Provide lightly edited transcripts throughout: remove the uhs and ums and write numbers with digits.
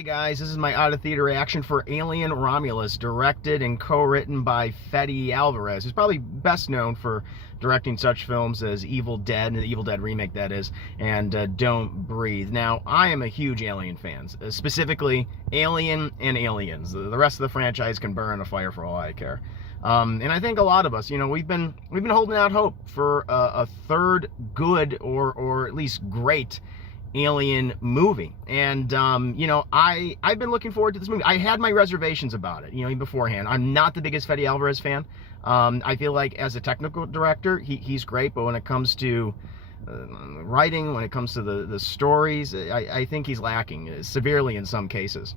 Hey guys, this is my out-of-theater reaction for Alien Romulus, directed and co-written by Fede Alvarez, who's probably best known for directing such films as Evil Dead, the Evil Dead remake that is, and Don't Breathe. Now, I am a huge Alien fan, specifically Alien and Aliens. The rest of the franchise can burn in a fire for all I care. And I think a lot of us, we've been holding out hope for a third good or at least great Alien movie, and I've been looking forward to this movie. I had my reservations about it, beforehand. I'm not the biggest Fede Alvarez fan. I feel like as a technical director, he's great, but when it comes to writing, when it comes to the stories, I think he's lacking severely in some cases.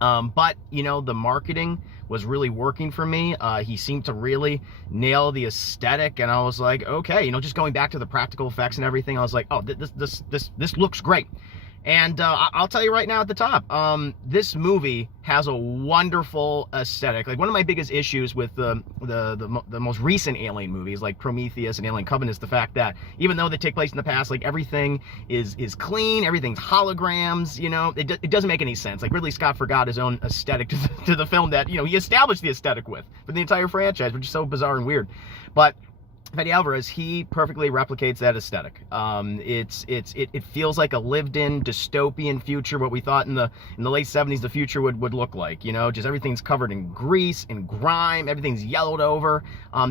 But the marketing was really working for me. He seemed to really nail the aesthetic, and I was like, okay, just going back to the practical effects and everything, I was like, oh, this looks great. And I'll tell you right now at the top, this movie has a wonderful aesthetic. Like, one of my biggest issues with the most recent Alien movies, like Prometheus and Alien Covenant, is the fact that even though they take place in the past, like, everything is clean, everything's holograms. It doesn't make any sense. Like, Ridley Scott forgot his own aesthetic to the film that he established the aesthetic with for the entire franchise, which is so bizarre and weird. But Fede Alvarez, he perfectly replicates that aesthetic. It feels like a lived-in dystopian future, what we thought in the late 70s the future would look like. Just everything's covered in grease and grime, everything's yellowed over,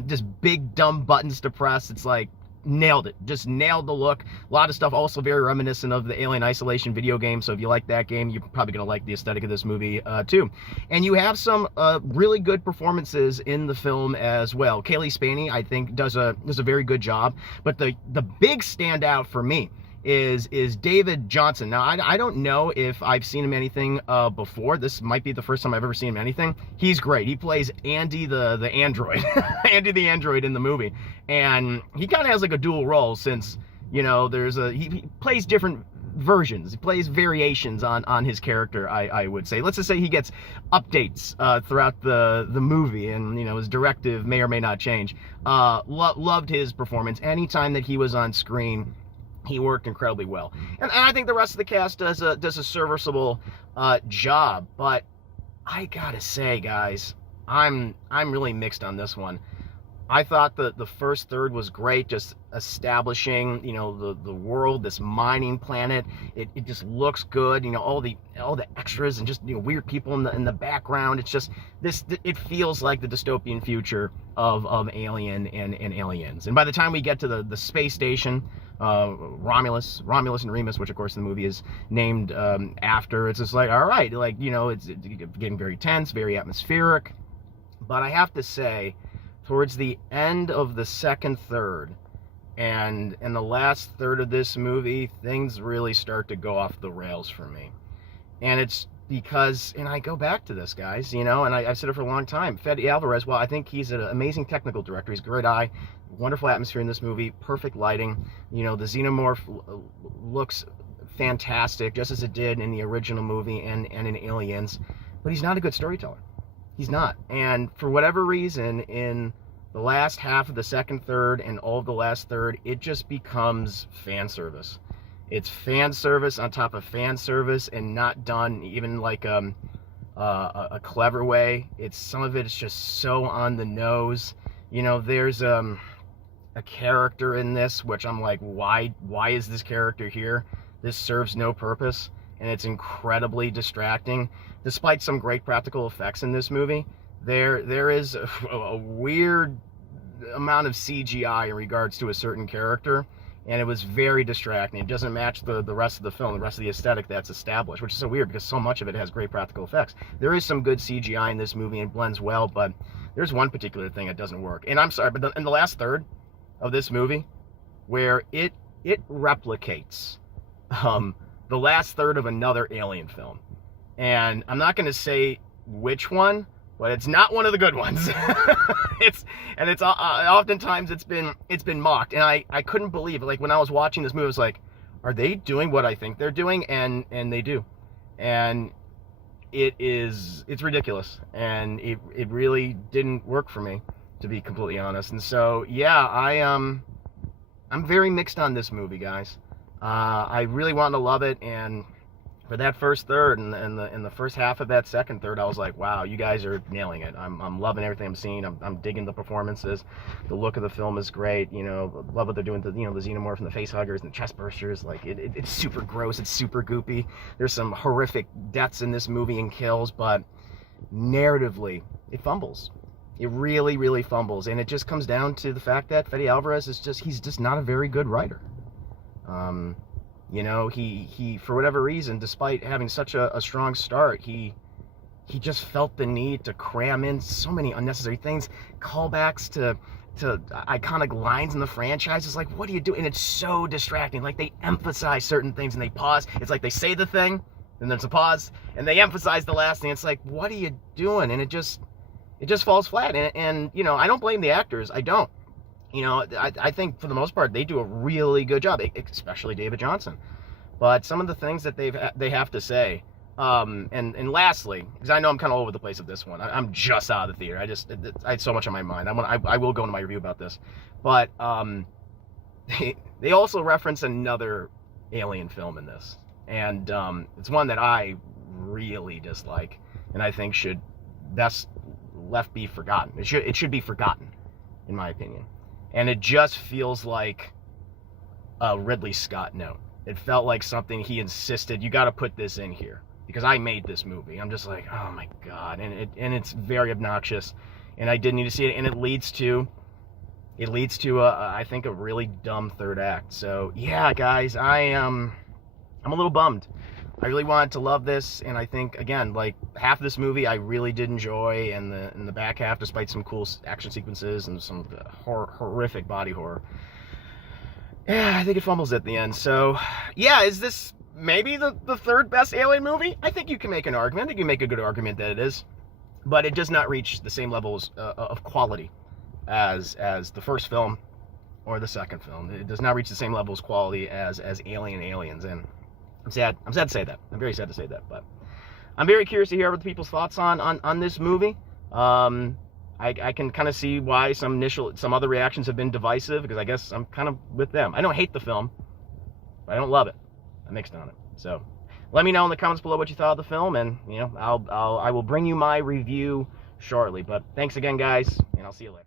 just big dumb buttons to press. It's like, nailed it. Just nailed the look. A lot of stuff also very reminiscent of the Alien Isolation video game, so if you like that game, you're probably going to like the aesthetic of this movie too. And you have some really good performances in the film as well. Kaylee Spaney, I think, does a very good job, but the big standout for me is David Johnson. Now, I don't know if I've seen him anything before. This might be the first time I've ever seen him anything. He's great. He plays Andy the android. Andy the android in the movie. And he kind of has like a dual role, since, he plays different versions. He plays variations on his character, I would say. Let's just say he gets updates throughout the movie, and his directive may or may not change. Loved his performance. Anytime that he was on screen, he worked incredibly well, and I think the rest of the cast does a serviceable job. But I gotta say, guys, I'm really mixed on this one. I thought the first third was great, just establishing the world, this mining planet. It just looks good. All the extras and just weird people in the background. It's just it feels like the dystopian future of Alien and Aliens. And by the time we get to the space station, Romulus and Remus, which of course the movie is named after, it's just like, all right, like, it's getting very tense, very atmospheric. But I have to say, towards the end of the second third and the last third of this movie, things really start to go off the rails for me. And it's because, and I go back to this, guys, and I've said it for a long time, Fede Alvarez, well, I think he's an amazing technical director. He's a great eye, wonderful atmosphere in this movie, perfect lighting. The xenomorph looks fantastic, just as it did in the original movie and in Aliens. But he's not a good storyteller. He's not. And for whatever reason, in the last half of the second third and all of the last third, it just becomes fan service. It's fan service on top of fan service, and not done even like a clever way. Some of it is just so on the nose. There's a character in this which I'm like, why is this character here? This serves no purpose, and it's incredibly distracting. Despite some great practical effects in this movie, there is a weird amount of CGI in regards to a certain character, and it was very distracting. It doesn't match the rest of the film, the rest of the aesthetic that's established, which is so weird because so much of it has great practical effects. There is some good CGI in this movie and blends well, but there's one particular thing that doesn't work. And I'm sorry, but in the last third of this movie, where it replicates the last third of another Alien film. And I'm not going to say which one, but it's not one of the good ones. Oftentimes it's been mocked, and I couldn't believe it. Like, when I was watching this movie, I was like, are they doing what I think they're doing? And they do. And it's ridiculous, and it really didn't work for me, to be completely honest. And so, yeah, I'm very mixed on this movie, guys. I really want to love it, and for that first third and in the first half of that second third, I was like, wow, you guys are nailing it. I'm loving everything I'm seeing. I'm digging the performances. The look of the film is great. You know, love what they're doing to, you know, the xenomorph and the face huggers and the chest bursters. Like it's super gross. It's super goopy. There's some horrific deaths in this movie and kills, but narratively, it fumbles. It really, really fumbles, and it just comes down to the fact that Fede Alvarez he's just not a very good writer. You know, he for whatever reason, despite having such a strong start, he just felt the need to cram in so many unnecessary things, callbacks to iconic lines in the franchise. It's like, what do you do? And it's so distracting. Like, they emphasize certain things and they pause. It's like they say the thing, and there's a pause, and they emphasize the last thing. It's like, what are you doing? And it just falls flat. And you know, I don't blame the actors. I don't. You know, I think for the most part they do a really good job, especially David Johnson. But some of the things that they have to say, and lastly, because I know I'm kind of all over the place with this one. I'm just out of the theater. I had so much on my mind. I will go into my review about this, but they also reference another Alien film in this, and it's one that I really dislike, and I think should best left be forgotten. It should be forgotten, in my opinion. And it just feels like a Ridley Scott note. It felt like something he insisted, you got to put this in here because I made this movie. I'm just like, oh my god, and it's very obnoxious, and I didn't need to see it, and it leads to I think a really dumb third act. So yeah, guys, I'm a little bummed. I really wanted to love this, and I think, again, like, half of this movie I really did enjoy, and the back half, despite some cool action sequences and some horrific body horror, yeah, I think it fumbles at the end. So, yeah, is this maybe the third best Alien movie? I think you can make an argument. I think you can make a good argument that it is, but it does not reach the same levels of quality as the first film or the second film. It does not reach the same levels of quality as Aliens, and I'm sad to say that. I'm very sad to say that, but I'm very curious to hear other people's thoughts on this movie. I can kind of see why some other reactions have been divisive, because I guess I'm kind of with them. I don't hate the film, but I don't love it. I'm mixed on it. So let me know in the comments below what you thought of the film, and you know, I will bring you my review shortly. But thanks again, guys, and I'll see you later.